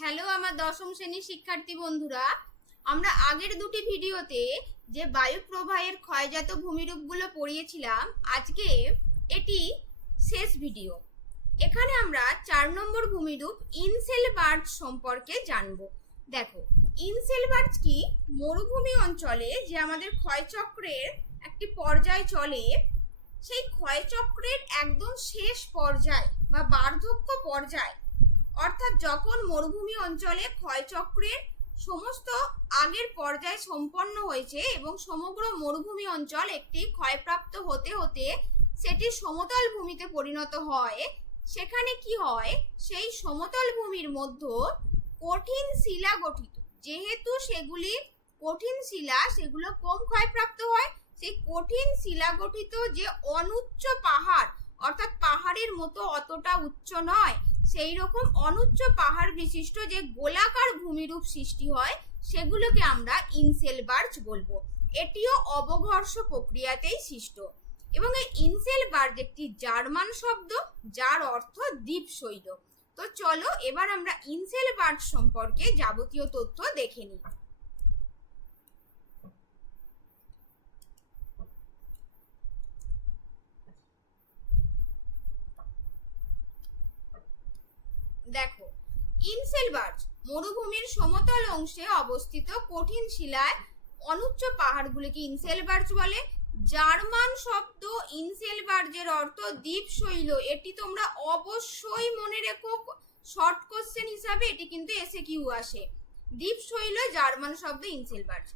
Hello আমার দশম শ্রেণীর শিক্ষার্থী বন্ধুরা, আমরা আগের দুটি ভিডিওতে যে বায়ু প্রবাহের ক্ষয়জাত ভূমিরূপগুলো পড়িয়েছিলাম, আজকে এটি শেষ ভিডিও। এখানে আমরা 4 নম্বর ভূমিরূপ ইনসেলবার্জ সম্পর্কে জানব। দেখো, ইনসেলবার্জ কি? মরুভূমি অঞ্চলে যে আমাদের ক্ষয়চক্রের একটি পর্যায় চলে, সেই ক্ষয়চক্রের একদম শেষ পর্যায় বা বার্ধক্য পর্যায়, অর্থাৎ যখন মরুভূমি অঞ্চলে ক্ষয়চক্রের সমস্ত আগের পর্যায় সম্পন্ন হয়েছে এবং সমগ্র মরুভূমি অঞ্চল একটি ক্ষয়প্রাপ্ত হতে হতে সেটি সমতল ভূমিতে পরিণত হয়, সেখানে কি হয়? সেই সমতল ভূমির মধ্যে কঠিন শিলা গঠিত, যেহেতু সেগুলি কঠিন শিলা, সেগুলো কম ক্ষয়প্রাপ্ত হয়। সেই কঠিন শিলা গঠিত যে অনুচ্চ পাহাড়, অর্থাৎ পাহাড়ের মতো অতটা উচ্চ নয়, সেই রকম অনুচ্চ পাহাড় বিশিষ্ট যে গোলাকার ভূমিরূপ সৃষ্টি হয়, সেগুলোকে আমরা ইনসেলবার্জ বলবো। এটিও অবঘর্ষ প্রক্রিয়াতেই সৃষ্ট। এবং এই ইনসেলবার্জ একটি জার্মান শব্দ, যার অর্থ দ্বীপশৈল। তো চলো এবার আমরা ইনসেলবার্জ সম্পর্কে যাবতীয় তথ্য দেখে নিই। দেখো, ইনসেলবার্জ মরুভূমির সমতল অংশে অবস্থিত কঠিন শিলায় অনুচ্চ পাহাড়গুলিকে ইনসেলবার্জ বলে। জার্মান শব্দ ইনসেলবার্জের অর্থ দ্বীপশৈল। এটি তোমরা অবশ্যই মনে রেখো, শর্ট কোশ্চেন হিসাবে এটি কিন্তু এসএকিউ আসে। দ্বীপশৈল জার্মান শব্দ ইনসেলবার্জ।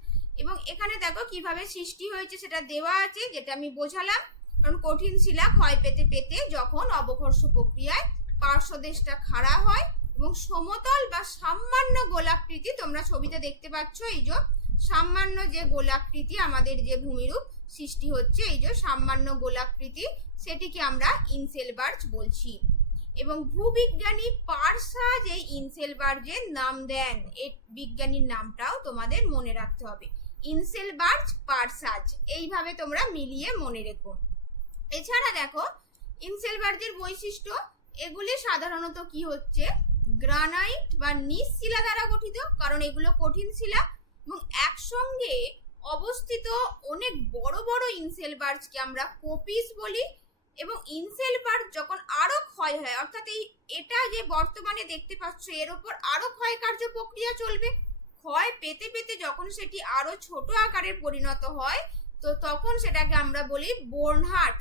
এবং এখানে দেখো কিভাবে সৃষ্টি হয়েছে সেটা দেওয়া আছে, যেটা আমি বোঝালাম। কারণ কঠিন শিলা ক্ষয় পেতে পেতে যখন অবঘর্ষ প্রক্রিয়ায় পার্শ্বদেশটা খাড়া হয় এবং সমতল বা সামান্য গোলাকৃতি, তোমরা ছবিতে দেখতে পাচ্ছ, এই যে সামান্য যে গোলাকৃতি আমাদের যে ভূমিরূপ সৃষ্টি হচ্ছে, এই যে সামান্য গোলাকৃতি, সেটিকে আমরা ইনসেলবার্জ বলছি। এবং ভূবিজ্ঞানী পারসাজ এই ইনসেলবার্জের নাম দেন। এই বিজ্ঞানীর নামটাও তোমাদের মনে রাখতে হবে, ইনসেলবার্জ পারসাজ। এইভাবে তোমরা মিলিয়ে মনে রেখো। এছাড়া দেখো, ইনসেলবার্জের বৈশিষ্ট্য, এগুলি সাধারণত কি হচ্ছে? গ্রানাইট বা নিজ শিলা দ্বারা গঠিত, কারণ এগুলো কঠিন শিলা। এবং একসঙ্গে অবস্থিত অনেক বড় বড় ইনসেলবার্জকে আমরা কোপিস বলি। এবং ইনসেলবার্জ যখন আরো ক্ষয় হয়, অর্থাৎ এটা যে বর্তমানে দেখতে পাচ্ছ, এর ওপর আরো ক্ষয় কার্য প্রক্রিয়া চলবে। ক্ষয় পেতে পেতে যখন সেটি আরো ছোট আকারে পরিণত হয়, তো তখন সেটাকে আমরা বলি বোর্নহার্ট।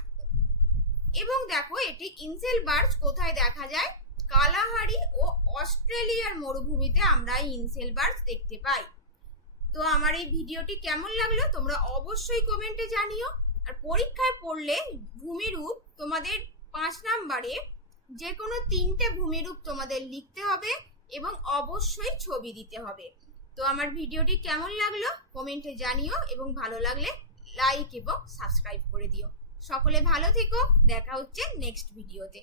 এবং দেখো, এটি ইনসেলবার্জ কোথায় দেখা যায়? কালাহারি ও অস্ট্রেলিয়ার মরুভূমিতে আমরা ইনসেলবার্জ দেখতে পাই। তো আমার এই ভিডিওটি কেমন লাগলো তোমরা অবশ্যই কমেন্টে জানিও। আর পরীক্ষায় পড়লে ভূমিরূপ তোমাদের 5 নম্বরে যে কোনো 3টে ভূমিরূপ তোমাদের লিখতে হবে এবং অবশ্যই ছবি দিতে হবে। তো আমার ভিডিওটি কেমন লাগলো কমেন্টে জানিও, এবং ভালো লাগলে লাইক এবং সাবস্ক্রাইব করে দিও। সকলে ভালো থেকো, দেখা হচ্ছে নেক্সট ভিডিওতে।